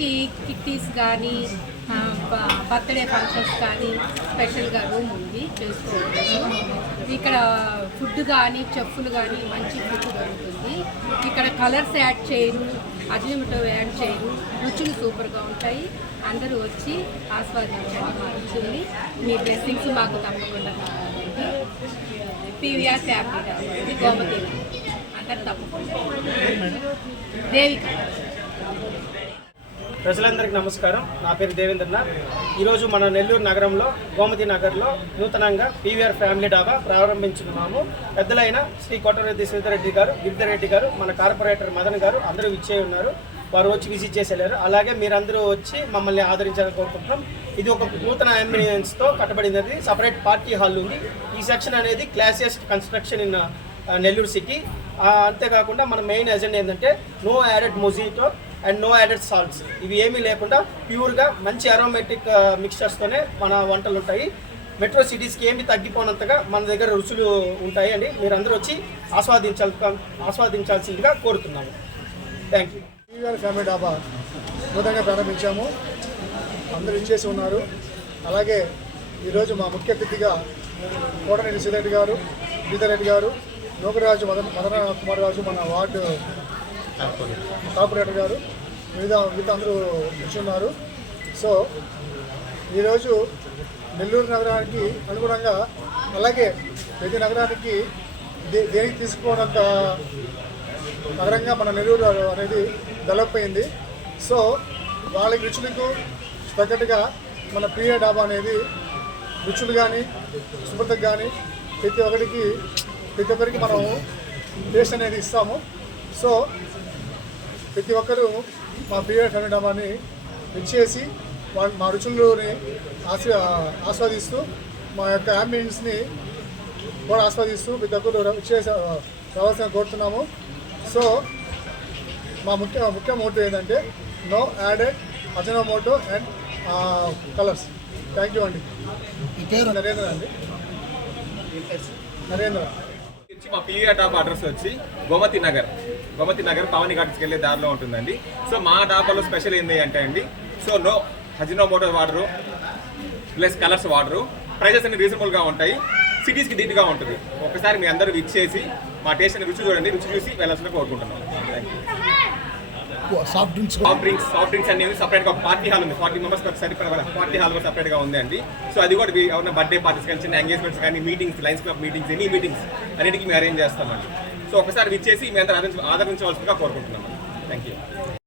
మంచి కిట్టీస్ కానీ birthday functions కానీ స్పెషల్గా రూమ్ ఉంది చేసుకోవచ్చు. ఇక్కడ ఫుడ్ కానీ చెఫ్లు కానీ మంచి ఫుడ్ దొరుకుతుంది. ఇక్కడ కలర్స్ యాడ్ చేయరు, అజినోమోటో యాడ్ చేయరు, రుచులు సూపర్గా ఉంటాయి. అందరూ వచ్చి ఆస్వాదించండి మా రుచుల్ని. మీ బ్లెస్సింగ్స్ మాకు తప్పకుండా కావాలండి. పీవీఆర్ ఫ్యామిలీ గోమతి అందరు తప్పకుండా. దేవిక. ప్రజలందరికీ నమస్కారం. నా పేరు దేవేంద్రనాథ్. ఈరోజు మన నెల్లూరు నగరంలో గోమతి నగర్లో నూతనంగా పీవీఆర్ ఫ్యామిలీ డాబా ప్రారంభించుకున్నాము. పెద్దలైన శ్రీ కోటరెడ్డి శ్రీధరెడ్డి గారు, గిరిధరెడ్డి గారు, మన కార్పొరేటర్ మదన్ గారు అందరూ ఇచ్చే ఉన్నారు. వారు వచ్చి విజిట్ చేసి వెళ్ళారు. అలాగే మీరందరూ వచ్చి మమ్మల్ని ఆదరించాలని కోరుకుంటున్నాం. ఇది ఒక నూతన అంబియన్స్తో కట్టబడినది. సపరేట్ పార్టీ హాల్ ఉంది. ఈ సెక్షన్ అనేది classiest construction in Nellore city. అంతేకాకుండా మన మెయిన్ ఎజెండా ఏంటంటే no added mojito and no added salts. ఇవి ఏమీ లేకుండా ప్యూర్గా మంచి అరోమేటిక్ మిక్స్చర్స్తోనే మన వంటలు ఉంటాయి. మెట్రో సిటీస్కి ఏమి తగ్గిపోనంతగా మన దగ్గర రుచులు ఉంటాయి అండి. మీరందరూ వచ్చి ఆస్వాదించాల్సిందిగా కోరుతున్నాము. Thank you. పీవీఆర్ ఫ్యామిలీ డాబా నూతనంగా ప్రారంభించాము. అందరూ ఇచ్చేసి ఉన్నారు. అలాగే ఈరోజు మా ముఖ్య అతిథిగా కోటరెడ్డి శ్రీధరెడ్డి గారు, గిరిధరెడ్డి గారు, నూకరాజు మదన కుమార్ రాజు, మన వార్డు కార్పొరేటర్ గారు, మిగతా అందరూ కూర్చున్నారు. సో ఈరోజు నెల్లూరు నగరానికి అనుగుణంగా, అలాగే ప్రతి నగరానికి దేనికి తీసుకోనంత నగరంగా మన నెల్లూరు అనేది డెవలప్ అయింది. సో వాళ్ళకి రుచులకు తగ్గట్టుగా మన పీవీఆర్ డాబా అనేది రుచులు కానీ శుభ్రతకు కానీ ప్రతి ఒక్కరికి మనం టేస్ట్ అనేది ఇస్తాము. సో ప్రతి ఒక్కరూ మా పీవీఆర్ ఫ్యామిలీ డాబాని ఇచ్చేసి మా రుచులని ఆస్వాదిస్తూ మా యొక్క అంబియన్స్ని కూడా ఆస్వాదిస్తూ ప్రతి ఒక్కరు ఇచ్చేసి రావాల్సిన కోరుతున్నాము. సో మా ముఖ్య మోటో ఏంటంటే no added Ajinomoto and colours. Thank you అండి. నరేంద్ర అండి. నరేంద్ర. మా పీవీఆర్ డాబా అడ్రస్ వచ్చి గోమతి నగర్ పావని ఘాట్స్కి వెళ్ళే దారిలో ఉంటుందండి. సో మా డాబాలో స్పెషల్ ఏంటి అంటే అండి, సో నో అజినోమోటో వాడరు, ప్లస్ కలర్స్ వాడరు. ప్రైజెస్ అన్ని రీజనబుల్గా ఉంటాయి. సిటీస్కి దీటుగా ఉంటుంది. ఒకసారి మీ అందరూ ఇచ్చేసి మా టేస్ట్ అని రుచి చూడండి. రుచి చూసి వెళ్ళాల్సిన కోరుకుంటున్నాం. Thank you. సాఫ్ట్ డ్రింక్స్ అనేది సపరేట్గా పార్టీ హాల్ ఉంది. 40 మెంబర్స్ సరిపడా పార్టీ హాల్ కూడా సపరేట్గా ఉంది అండి. సో అది కూడా ఎవరైనా బర్త్డే పార్టీస్ కానీ, చిన్న ఎంగేజ్మెంట్స్ కానీ, meetings, Lions club meetings, any meetings అన్నిటికీ మేము అరేంజ్ చేస్తామండి. సో ఒకసారి ఇచ్చేసి మీ అందరూ ఆదరించవలసిందిగా కోరుకుంటున్నాం. Thank you.